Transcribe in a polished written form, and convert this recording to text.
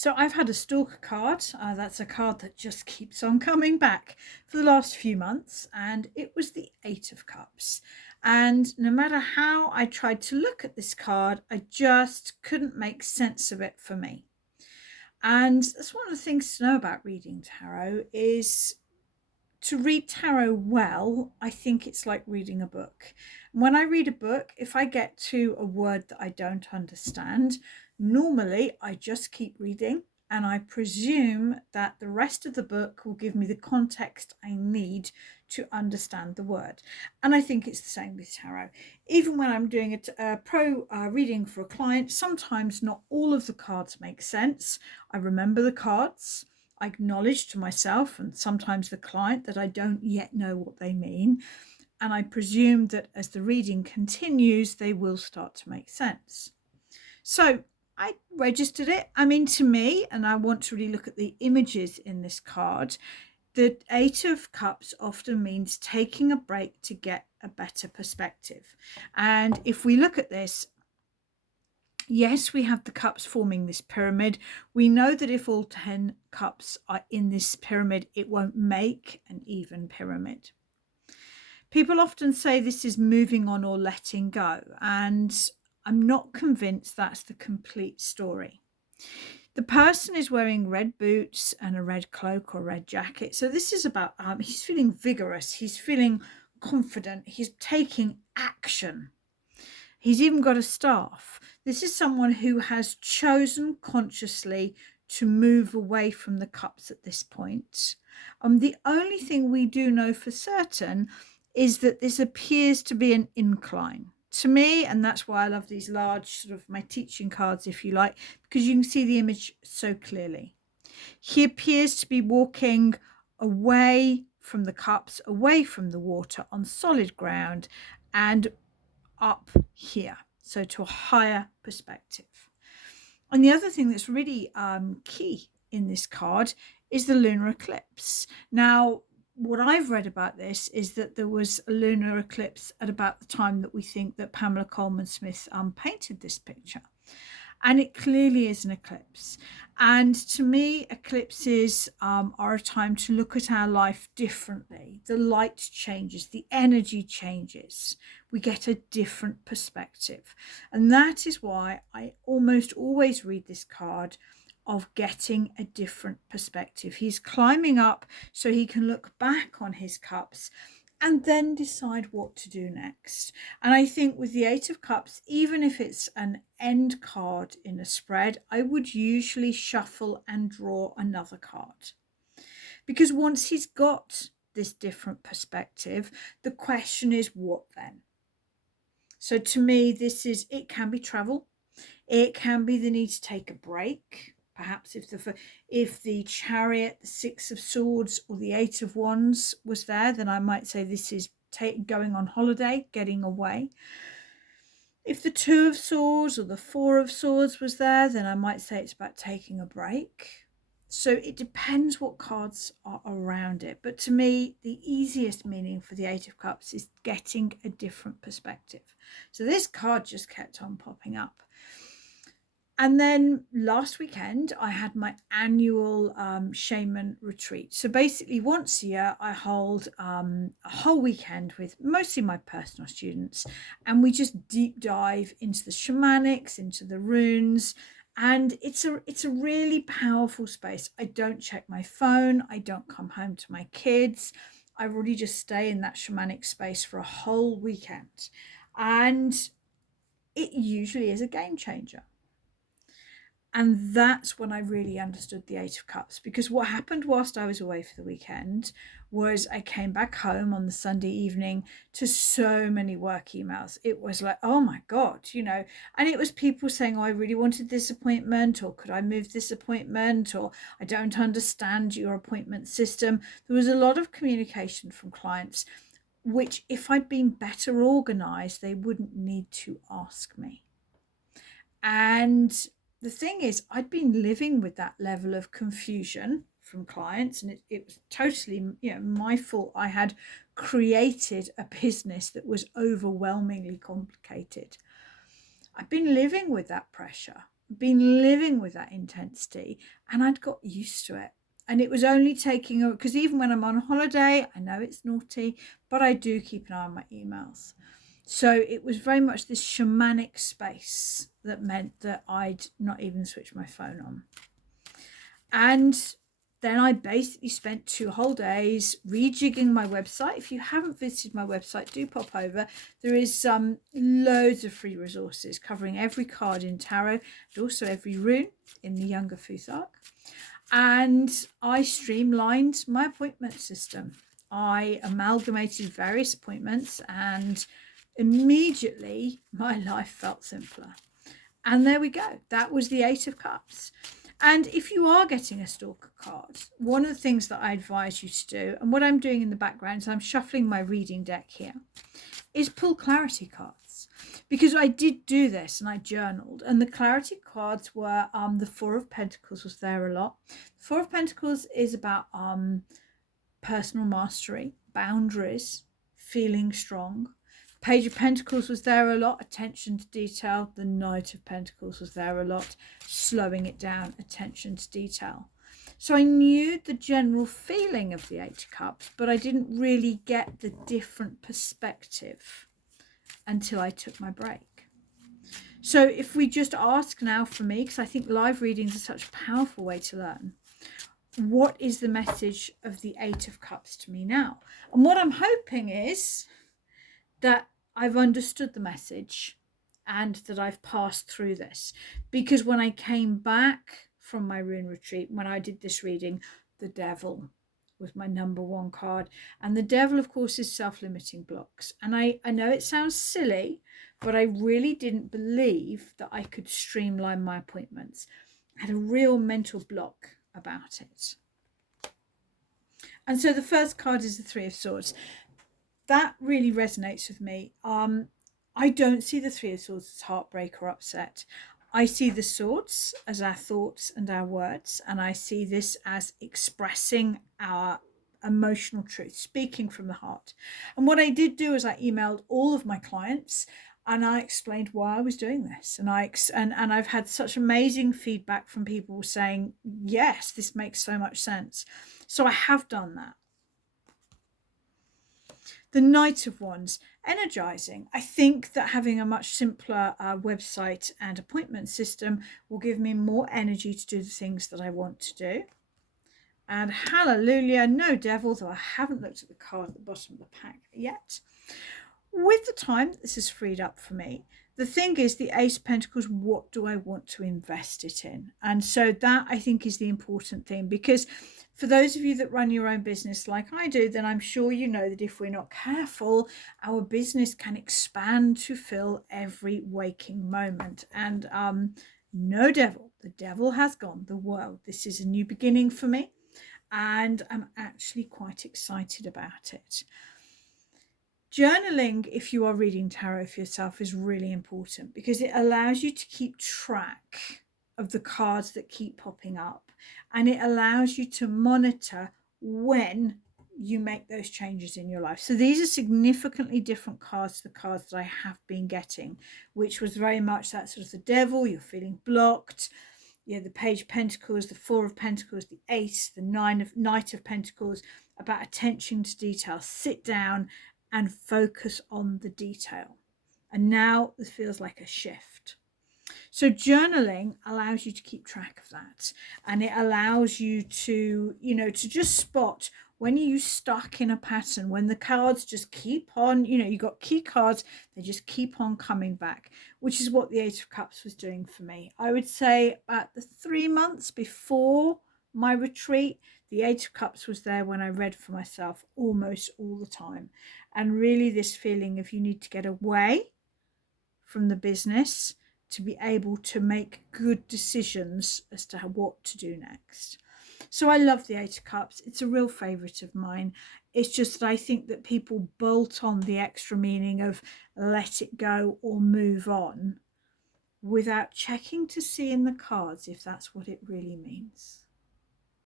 So I've had a stalker card. That's a card that just keeps on coming back for the last few months, and it was the Eight of Cups. And no matter how I tried to look at this card, I just couldn't make sense of it for me. And that's one of the things to know about reading tarot is to read tarot well, I think it's like reading a book. When I read a book, if I get to a word that I don't understand, normally I just keep reading and I presume that the rest of the book will give me the context I need to understand the word. And I think it's the same with tarot. Even when I'm doing a pro reading for a client, sometimes not all of the cards make sense. I remember the cards. I acknowledge to myself and sometimes the client that I don't yet know what they mean. And I presume that as the reading continues, they will start to make sense. So I registered it. I mean, to me, and I want to really look at the images in this card, the Eight of Cups often means taking a break to get a better perspective. And if we look at this, yes, we have the cups forming this pyramid. We know that if all 10 cups are in this pyramid, it won't make an even pyramid. People often say this is moving on or letting go, and I'm not convinced that's the complete story. The person is wearing red boots and a red cloak or red jacket. So this is about, he's feeling vigorous. He's feeling confident. He's taking action. He's even got a staff. This is someone who has chosen consciously to move away from the cups at this point. The only thing we do know for certain is that this appears to be an incline to me, and that's why I love these large sort of my teaching cards, if you like, because you can see the image so clearly. He appears to be walking away from the cups, away from the water on solid ground, and up here, so to a higher perspective. And the other thing that's really key in this card is the lunar eclipse. Now, what I've read about this is that there was a lunar eclipse at about the time that we think that Pamela Coleman Smith painted this picture. And it clearly is an eclipse. And to me, eclipses are a time to look at our life differently. The light changes, the energy changes. We get a different perspective. And that is why I almost always read this card of getting a different perspective. He's climbing up so he can look back on his cups and then decide what to do next. And I think with the Eight of Cups, even if it's an end card in a spread, I would usually shuffle and draw another card. Because once he's got this different perspective, the question is, what then? So to me, it can be travel. It can be the need to take a break. Perhaps if the Chariot, the Six of Swords, or the Eight of Wands was there, then I might say this is going on holiday, getting away. If the Two of Swords or the Four of Swords was there, then I might say it's about taking a break. So it depends what cards are around it. But to me, the easiest meaning for the Eight of Cups is getting a different perspective. So this card just kept on popping up. And then last weekend, I had my annual shaman retreat. So basically, once a year, I hold a whole weekend with mostly my personal students. And we just deep dive into the shamanics, into the runes. And it's a really powerful space. I don't check my phone. I don't come home to my kids. I really just stay in that shamanic space for a whole weekend. And it usually is a game changer. And that's when I really understood the Eight of Cups, because what happened whilst I was away for the weekend was I came back home on the Sunday evening to so many work emails. It was like, oh my God, and it was people saying, oh, I really wanted this appointment, or could I move this appointment, or I don't understand your appointment system. There was a lot of communication from clients, which if I'd been better organized, they wouldn't need to ask me. And the thing is, I'd been living with that level of confusion from clients, and it was totally, my fault. I had created a business that was overwhelmingly complicated. I've been living with that pressure. been living with that intensity, and I'd got used to it. And it was only taking, because even when I'm on holiday, I know it's naughty, but I do keep an eye on my emails. So it was very much this shamanic space that meant that I'd not even switch my phone on. And then I basically spent 2 whole days rejigging my website. If you haven't visited my website, do pop over. There is loads of free resources covering every card in tarot and also every rune in the Younger Futhark. And I streamlined my appointment system. I amalgamated various appointments, and immediately my life felt simpler. And there we go. That was the 8 of Cups. And if you are getting a stalker card, one of the things that I advise you to do, and what I'm doing in the background is I'm shuffling my reading deck here, is pull clarity cards. Because I did do this and I journaled, and the clarity cards were the 4 of Pentacles was there a lot. The 4 of Pentacles is about personal mastery, boundaries, feeling strong. Page of Pentacles was there a lot, attention to detail. The Knight of Pentacles was there a lot, slowing it down, attention to detail. So I knew the general feeling of the 8 of Cups, but I didn't really get the different perspective until I took my break. So if we just ask now for me, because I think live readings are such a powerful way to learn, what is the message of the 8 of Cups to me now? And what I'm hoping is that I've understood the message and that I've passed through this. Because when I came back from my rune retreat, when I did this reading, the Devil was my number 1 card. And the Devil, of course, is self-limiting blocks. And I know it sounds silly, but I really didn't believe that I could streamline my appointments. I had a real mental block about it. And so the first card is the 3 of Swords. That really resonates with me. I don't see the 3 of Swords as heartbreak or upset. I see the swords as our thoughts and our words, and I see this as expressing our emotional truth, speaking from the heart. And what I did do is I emailed all of my clients and I explained why I was doing this. And I've had such amazing feedback from people saying, yes, this makes so much sense. So I have done that. The Knight of Wands, energizing. I think that having a much simpler website and appointment system will give me more energy to do the things that I want to do. And hallelujah, no devil, though I haven't looked at the card at the bottom of the pack yet. With the time this is freed up for me, the thing is the Ace of Pentacles, what do I want to invest it in? And so that I think is the important thing, because for those of you that run your own business like I do, then I'm sure you know that if we're not careful, our business can expand to fill every waking moment. And no devil, the devil has gone, the world. This is a new beginning for me, and I'm actually quite excited about it. Journaling, if you are reading tarot for yourself, is really important because it allows you to keep track of the cards that keep popping up, and it allows you to monitor when you make those changes in your life. So these are significantly different cards to the cards that I have been getting, which was very much that sort of the devil, you're feeling blocked. Yeah, the Page of Pentacles, the 4 of Pentacles, the Ace, the Knight of Pentacles, about attention to detail. Sit down and focus on the detail. And now it feels like a shift. So journaling allows you to keep track of that. And it allows you to, to just spot when you're stuck in a pattern, when the cards just keep on, you've got key cards, they just keep on coming back, which is what the 8 of Cups was doing for me. I would say about the 3 months before my retreat, the 8 of Cups was there when I read for myself almost all the time. And really this feeling of you need to get away from the business to be able to make good decisions as to what to do next. So I love the 8 of Cups. It's a real favourite of mine. It's just that I think that people bolt on the extra meaning of let it go or move on without checking to see in the cards if that's what it really means.